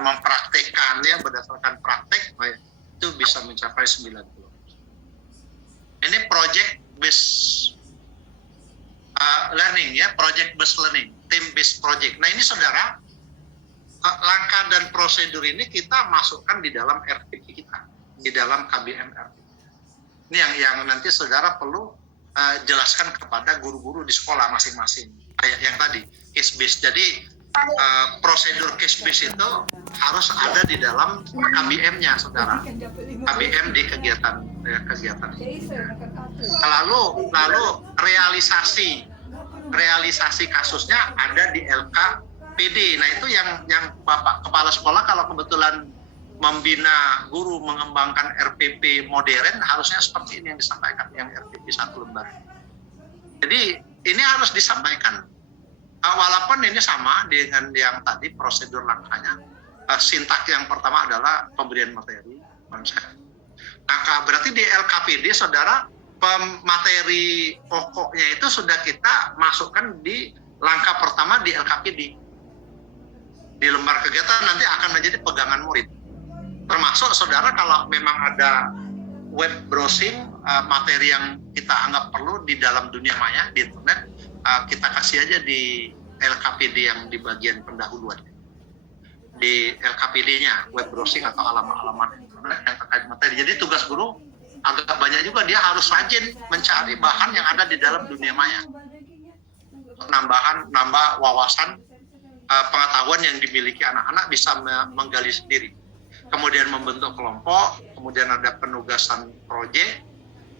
mempraktekannya berdasarkan praktek, itu bisa mencapai 90. Ini project based learning ya, project based learning, team based project. Nah ini saudara, langkah dan prosedur ini kita masukkan di dalam RPP kita, di dalam KBM RPP. Ini yang nanti saudara perlu jelaskan kepada guru-guru di sekolah masing-masing. Kayak yang tadi, case based. Jadi prosedur case based itu harus ada di dalam KBM-nya, saudara. KBM di kegiatan. Lalu realisasi kasusnya ada di LKPD. Nah itu yang Bapak Kepala Sekolah kalau kebetulan membina guru mengembangkan RPP modern, harusnya seperti ini yang disampaikan, yang RPP 1 lembar. Jadi ini harus disampaikan. Walaupun ini sama dengan yang tadi prosedur langkahnya, sintak yang pertama adalah pemberian materi, konsep. Nah, berarti di LKPD, saudara, materi pokoknya itu sudah kita masukkan di langkah pertama di LKPD. Di lembar kegiatan nanti akan menjadi pegangan murid. Termasuk saudara kalau memang ada web browsing materi yang kita anggap perlu di dalam dunia maya di internet, kita kasih aja di LKPD yang di bagian pendahuluan, di LKPD-nya web browsing atau alamat-alamat internet yang terkait materi. Jadi tugas guru agak banyak juga, dia harus rajin mencari bahan yang ada di dalam dunia maya, nambah wawasan pengetahuan yang dimiliki anak-anak, bisa menggali sendiri. Kemudian membentuk kelompok, kemudian ada penugasan proyek,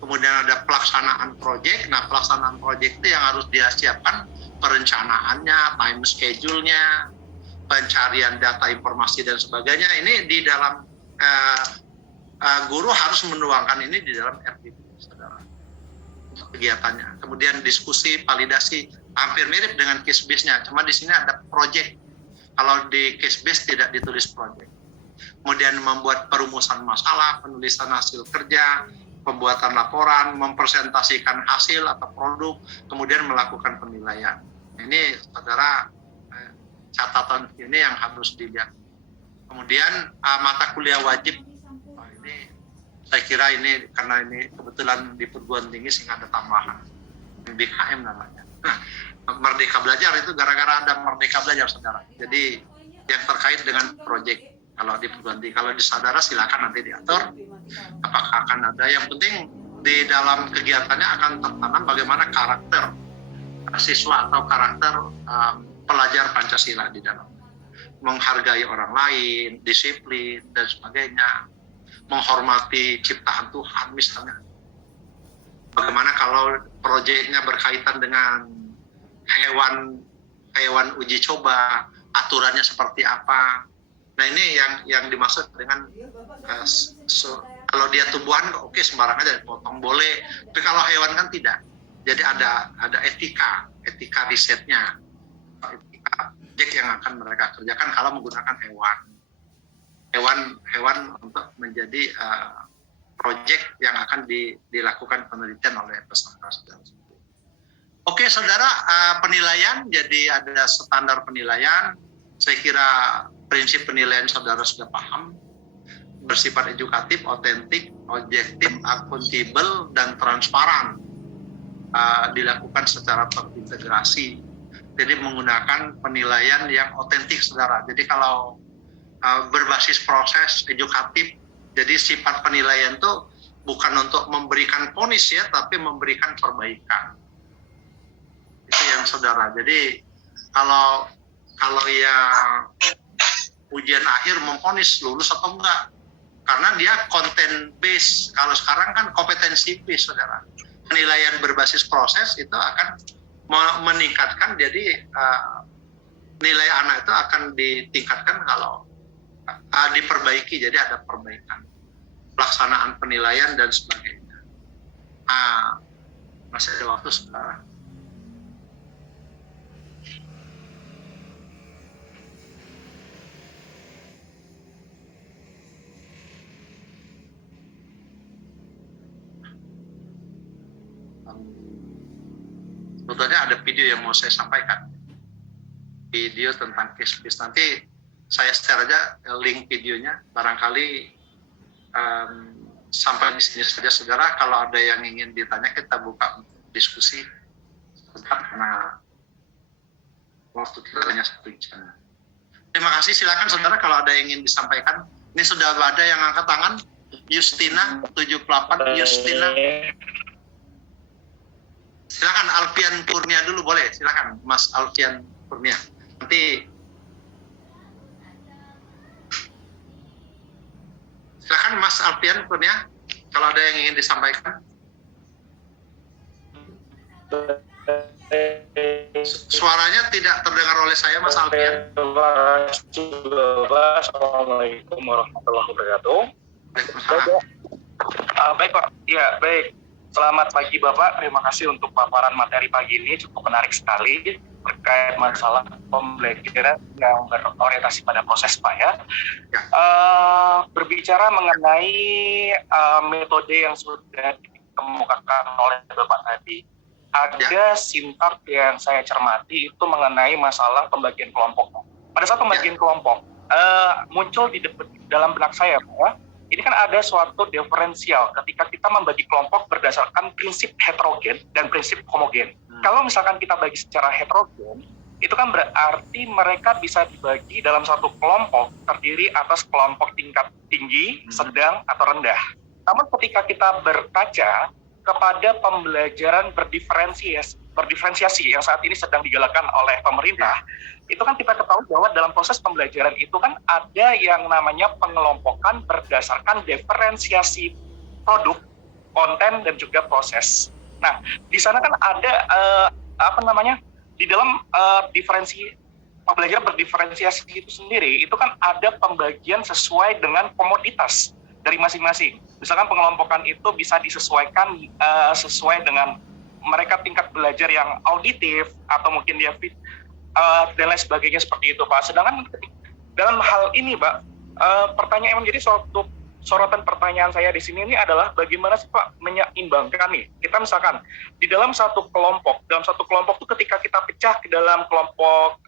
kemudian ada pelaksanaan proyek. Nah, pelaksanaan proyek itu yang harus dia siapkan perencanaannya, time schedule-nya, pencarian data informasi dan sebagainya. Ini di dalam guru harus menuangkan ini di dalam RPP, saudara, untuk kegiatannya. Kemudian diskusi, validasi, hampir mirip dengan case base-nya, cuma di sini ada proyek. Kalau di case base tidak ditulis proyek. Kemudian membuat perumusan masalah, penulisan hasil kerja, pembuatan laporan, mempresentasikan hasil atau produk, kemudian melakukan penilaian. Ini saudara, catatan ini yang harus dilihat. Kemudian mata kuliah wajib, ini saya kira ini karena ini kebetulan di perguruan tinggi sehingga ada tambahan BKM namanya. Merdeka Belajar itu gara-gara ada Merdeka Belajar, saudara. Jadi yang terkait dengan proyek. Kalau di perguruan tinggi, kalau di saudara silakan nanti diatur apakah akan ada. Yang penting di dalam kegiatannya akan tertanam bagaimana karakter siswa atau karakter pelajar Pancasila di dalam menghargai orang lain, disiplin dan sebagainya, menghormati ciptaan Tuhan misalnya. Bagaimana kalau proyeknya berkaitan dengan hewan uji coba, aturannya seperti apa. Nah ini yang dimaksud dengan kalau dia tumbuhan oke sembarang aja dipotong boleh, tapi kalau hewan kan tidak. Jadi ada etika risetnya, etika project yang akan mereka kerjakan kalau menggunakan hewan untuk menjadi project yang akan dilakukan penelitian oleh peserta. Oke saudara, penilaian, jadi ada standar penilaian. Saya kira prinsip penilaian saudara sudah paham, bersifat edukatif, otentik, objektif, akuntabel, dan transparan, dilakukan secara terintegrasi. Jadi menggunakan penilaian yang otentik, saudara. Jadi kalau berbasis proses edukatif, jadi sifat penilaian itu bukan untuk memberikan vonis ya, tapi memberikan perbaikan. Itu yang saudara. Jadi kalau yang ujian akhir memvonis lulus atau enggak, karena dia content based. Kalau sekarang kan kompetensi based, saudara. Penilaian berbasis proses itu akan meningkatkan, jadi nilai anak itu akan ditingkatkan kalau diperbaiki, jadi ada perbaikan pelaksanaan penilaian dan sebagainya. Masih ada waktu, saudara. Sebetulnya ada video yang mau saya sampaikan, video tentang case base. Nanti saya share aja link videonya, barangkali sampai di sini saja saudara. Kalau ada yang ingin ditanya kita buka diskusi karena waktu kita hanya 1 jam. Terima kasih, silakan saudara kalau ada yang ingin disampaikan. Ini sudah ada yang angkat tangan. Justina 78, Justina. Silakan Alfian Kurnia dulu boleh, silakan Mas Alfian Kurnia. Nanti silakan Mas Alfian Kurnia kalau ada yang ingin disampaikan. Suaranya tidak terdengar oleh saya, Mas Alfian. Assalamualaikum warahmatullahi wabarakatuh. Waalaikumsalam. Baik Pak, ya baik. Selamat pagi Bapak, terima kasih untuk paparan materi pagi ini, cukup menarik sekali terkait masalah pembelajaran yang berorientasi pada proses Pak ya. Berbicara mengenai metode yang sudah dikemukakan oleh Bapak tadi, ada sintak yang saya cermati itu mengenai masalah pembagian kelompok. Pada saat pembagian kelompok, muncul di dalam benak saya bahwa ini kan ada suatu diferensial ketika kita membagi kelompok berdasarkan prinsip heterogen dan prinsip homogen. Kalau misalkan kita bagi secara heterogen, itu kan berarti mereka bisa dibagi dalam satu kelompok terdiri atas kelompok tingkat tinggi, sedang, atau rendah. Namun ketika kita berkaca kepada pembelajaran berdiferensiasi yang saat ini sedang digalakkan oleh pemerintah, itu kan kita ketahui bahwa dalam proses pembelajaran itu kan ada yang namanya pengelompokan berdasarkan diferensiasi produk, konten, dan juga proses. Nah, di sana kan ada di dalam pembelajaran berdiferensiasi itu sendiri, itu kan ada pembagian sesuai dengan komoditas dari masing-masing. Misalkan pengelompokan itu bisa disesuaikan sesuai dengan mereka tingkat belajar yang auditif atau mungkin dia dan lain sebagainya seperti itu Pak. Sedangkan dalam hal ini Pak, pertanyaan yang menjadi suatu sorotan pertanyaan saya di sini ini adalah bagaimana sih Pak menyeimbangkan nih. Kita misalkan di dalam satu kelompok itu ketika kita pecah ke dalam kelompok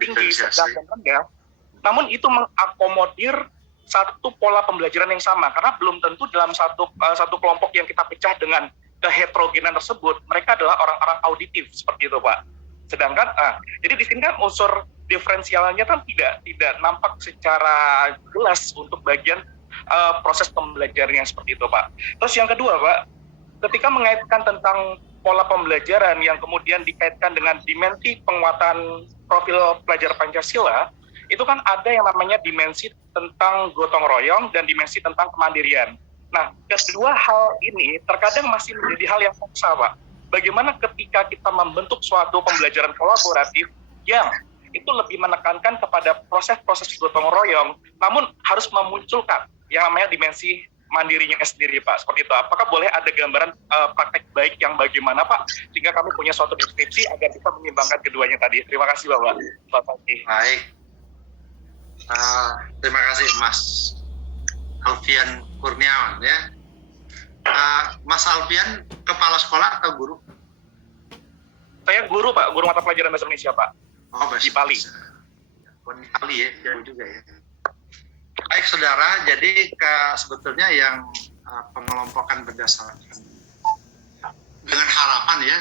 tinggi, sedang, dan rendah, namun itu mengakomodir satu pola pembelajaran yang sama, karena belum tentu dalam satu kelompok yang kita pecah dengan keheterogenan tersebut mereka adalah orang-orang auditif seperti itu Pak. Sedangkan jadi di sini kan unsur diferensialnya kan tidak nampak secara jelas untuk bagian proses pembelajaran yang seperti itu Pak. Terus yang kedua Pak, ketika mengaitkan tentang pola pembelajaran yang kemudian dikaitkan dengan dimensi penguatan profil pelajar Pancasila, itu kan ada yang namanya dimensi tentang gotong royong dan dimensi tentang kemandirian. Nah, kedua hal ini terkadang masih menjadi hal yang paksa, Pak. Bagaimana ketika kita membentuk suatu pembelajaran kolaboratif yang itu lebih menekankan kepada proses-proses gotong royong, namun harus memunculkan yang namanya dimensi mandirinya sendiri, Pak. Seperti itu. Apakah boleh ada gambaran praktek baik yang bagaimana, Pak? Sehingga kami punya suatu deskripsi agar bisa menyimbangkan keduanya tadi. Terima kasih, Bapak. Selamat pagi. Baik. Terima kasih Mas Alfian Kurniawan ya. Mas Alfian kepala sekolah atau guru? Saya guru Pak, guru mata pelajaran bahasa Indonesia Pak. Oh, di Pali. Di Pali ya, jauh juga ya. Baik saudara, jadi sebetulnya yang pengelompokan berdasarkan dengan harapan ya,